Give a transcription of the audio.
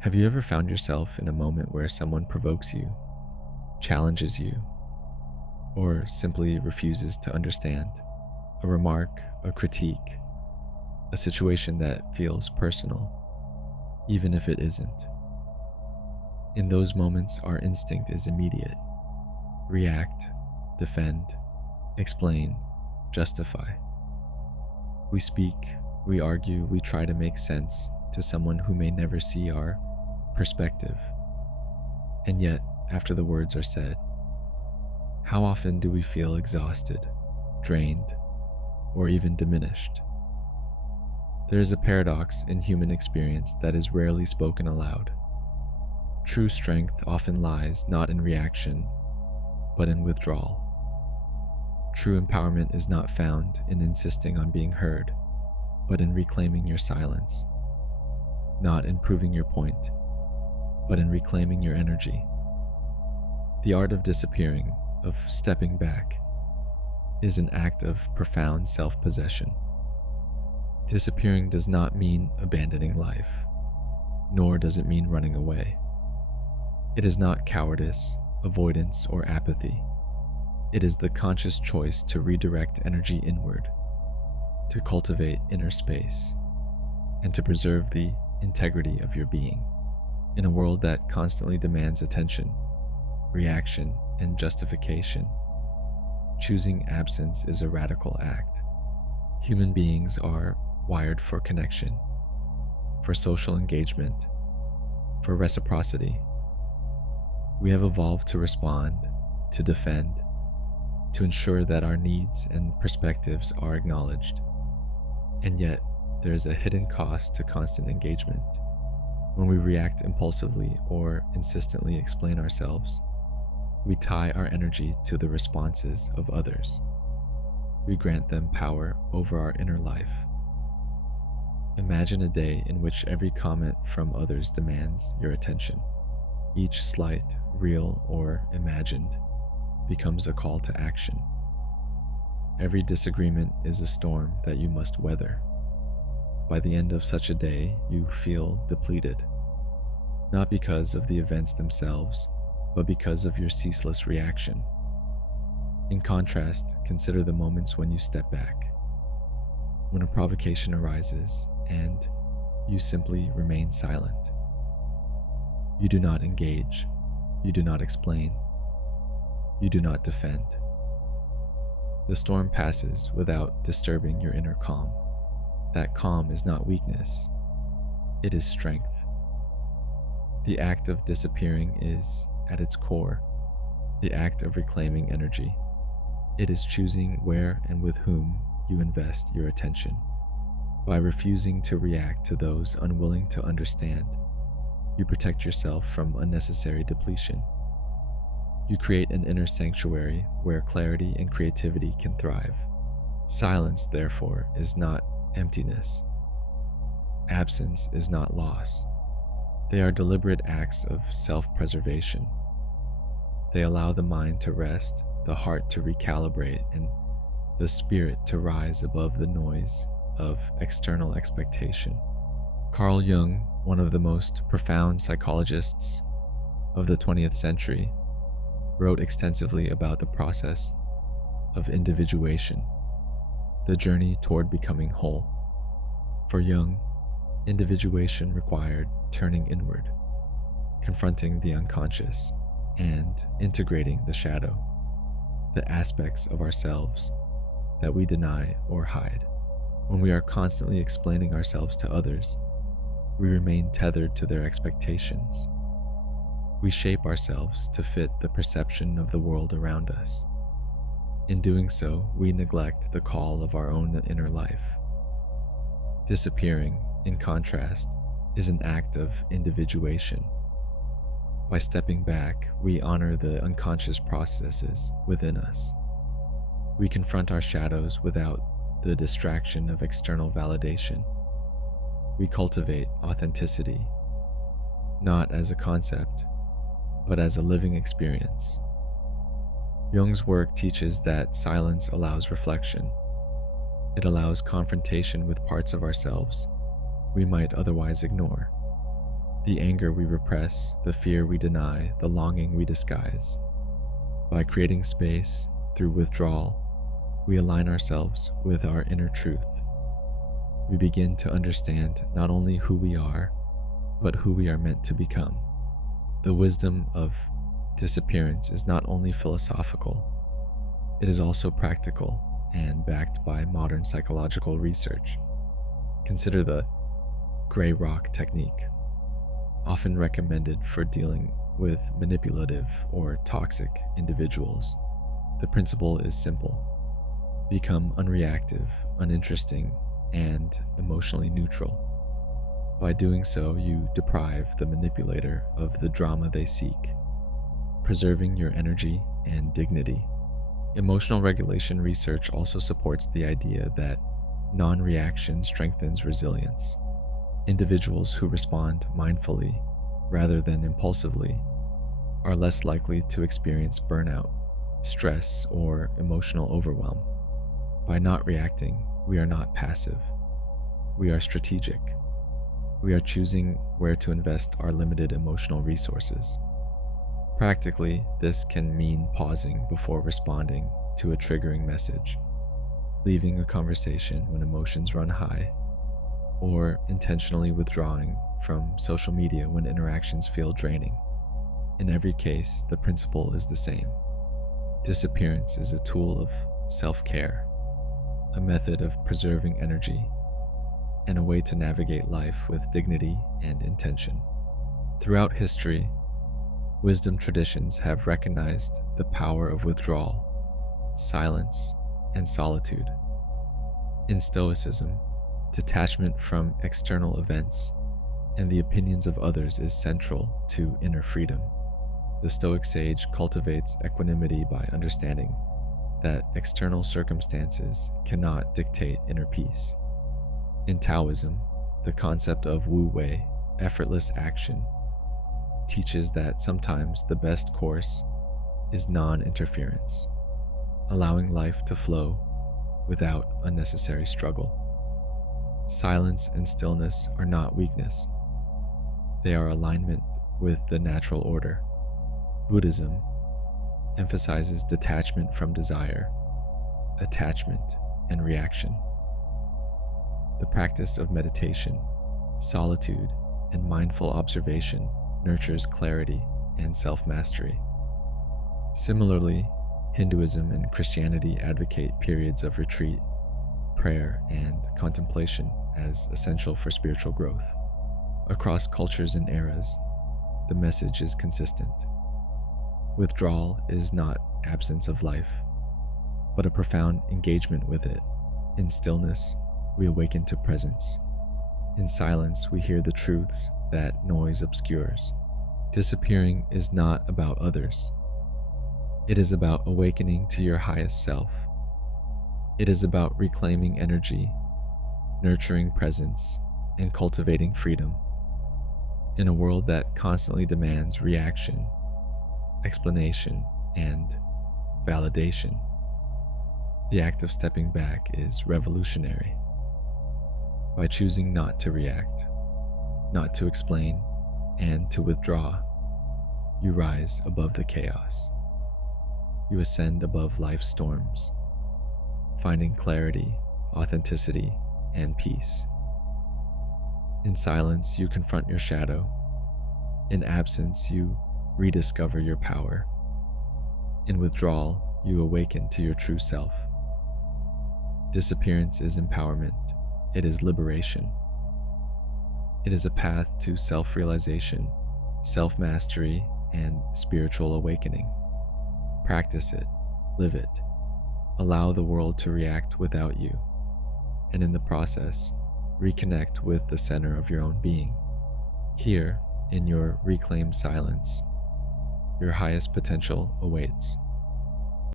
Have you ever found yourself in a moment where someone provokes you, challenges you, or simply refuses to understand? A remark, a critique, a situation that feels personal, even if it isn't. In those moments, our instinct is immediate: react, defend, explain, justify. We speak, we argue, we try to make sense to someone who may never see our perspective. And yet, after the words are said, how often do we feel exhausted, drained, or even diminished? There is a paradox in human experience that is rarely spoken aloud. True strength often lies not in reaction, but in withdrawal. True empowerment is not found in insisting on being heard, but in reclaiming your silence. Not in proving your point, but in reclaiming your energy. The art of disappearing, of stepping back, is an act of profound self-possession. Disappearing does not mean abandoning life, nor does it mean running away. It is not cowardice, avoidance, or apathy. It is the conscious choice to redirect energy inward, to cultivate inner space, and to preserve the integrity of your being. In a world that constantly demands attention, reaction, and justification, choosing absence is a radical act. Human beings are wired for connection, for social engagement, for reciprocity. We have evolved to respond, to defend, to ensure that our needs and perspectives are acknowledged. And yet, there is a hidden cost to constant engagement. When we react impulsively or insistently explain ourselves, we tie our energy to the responses of others. We grant them power over our inner life. Imagine a day in which every comment from others demands your attention. Each slight, real or imagined, becomes a call to action. Every disagreement is a storm that you must weather. By the end of such a day, you feel depleted, not because of the events themselves, but because of your ceaseless reaction. In contrast, consider the moments when you step back, when a provocation arises and you simply remain silent. You do not engage, you do not explain, you do not defend. The storm passes without disturbing your inner calm. That calm is not weakness, it is strength. The act of disappearing is, at its core, the act of reclaiming energy. It is choosing where and with whom you invest your attention. By refusing to react to those unwilling to understand, you protect yourself from unnecessary depletion. You create an inner sanctuary where clarity and creativity can thrive. Silence, therefore, is not emptiness. Absence is not loss. They are deliberate acts of self-preservation. They allow the mind to rest, the heart to recalibrate, and the spirit to rise above the noise of external expectation. Carl Jung, one of the most profound psychologists of the 20th century, wrote extensively about the process of individuation, the journey toward becoming whole. For Jung, individuation required turning inward, confronting the unconscious, and integrating the shadow, the aspects of ourselves that we deny or hide. When we are constantly explaining ourselves to others, we remain tethered to their expectations. We shape ourselves to fit the perception of the world around us. In doing so, we neglect the call of our own inner life. Disappearing, in contrast, is an act of individuation. By stepping back, we honor the unconscious processes within us. We confront our shadows without the distraction of external validation. We cultivate authenticity, not as a concept, but as a living experience. Jung's work teaches that silence allows reflection. It allows confrontation with parts of ourselves we might otherwise ignore. The anger we repress, the fear we deny, the longing we disguise. By creating space through withdrawal, we align ourselves with our inner truth. We begin to understand not only who we are, but who we are meant to become. The wisdom of disappearance is not only philosophical, it is also practical and backed by modern psychological research. Consider the gray rock technique, often recommended for dealing with manipulative or toxic individuals. The principle is simple: become unreactive, uninteresting, and emotionally neutral. By doing so, you deprive the manipulator of the drama they seek, preserving your energy and dignity. Emotional regulation research also supports the idea that non-reaction strengthens resilience. Individuals who respond mindfully rather than impulsively are less likely to experience burnout, stress, or emotional overwhelm. By not reacting, we are not passive. We are strategic. We are choosing where to invest our limited emotional resources. Practically, this can mean pausing before responding to a triggering message, leaving a conversation when emotions run high, or intentionally withdrawing from social media when interactions feel draining. In every case, the principle is the same. Disappearance is a tool of self-care, a method of preserving energy, and a way to navigate life with dignity and intention. Throughout history, wisdom traditions have recognized the power of withdrawal, silence, and solitude. In Stoicism, detachment from external events and the opinions of others is central to inner freedom. The Stoic sage cultivates equanimity by understanding that external circumstances cannot dictate inner peace. In Taoism, the concept of wu wei, effortless action, teaches that sometimes the best course is non-interference, allowing life to flow without unnecessary struggle. Silence and stillness are not weakness. They are alignment with the natural order. Buddhism emphasizes detachment from desire, attachment, and reaction. The practice of meditation, solitude, and mindful observation nurtures clarity and self-mastery. Similarly, Hinduism and Christianity advocate periods of retreat, prayer, and contemplation as essential for spiritual growth. Across cultures and eras, the message is consistent. Withdrawal is not absence of life, but a profound engagement with it. In stillness, we awaken to presence. In silence, we hear the truths that noise obscures. Disappearing is not about others. It is about awakening to your highest self. It is about reclaiming energy, nurturing presence, and cultivating freedom. In a world that constantly demands reaction, explanation, and validation, the act of stepping back is revolutionary. By choosing not to react, not to explain, and to withdraw, you rise above the chaos. You ascend above life's storms, finding clarity, authenticity, and peace. In silence, you confront your shadow. In absence, you rediscover your power. In withdrawal, you awaken to your true self. Disappearance is empowerment. It is liberation. It is a path to self-realization, self-mastery, and spiritual awakening. Practice it, live it. Allow the world to react without you, and in the process, reconnect with the center of your own being. Here, in your reclaimed silence, your highest potential awaits.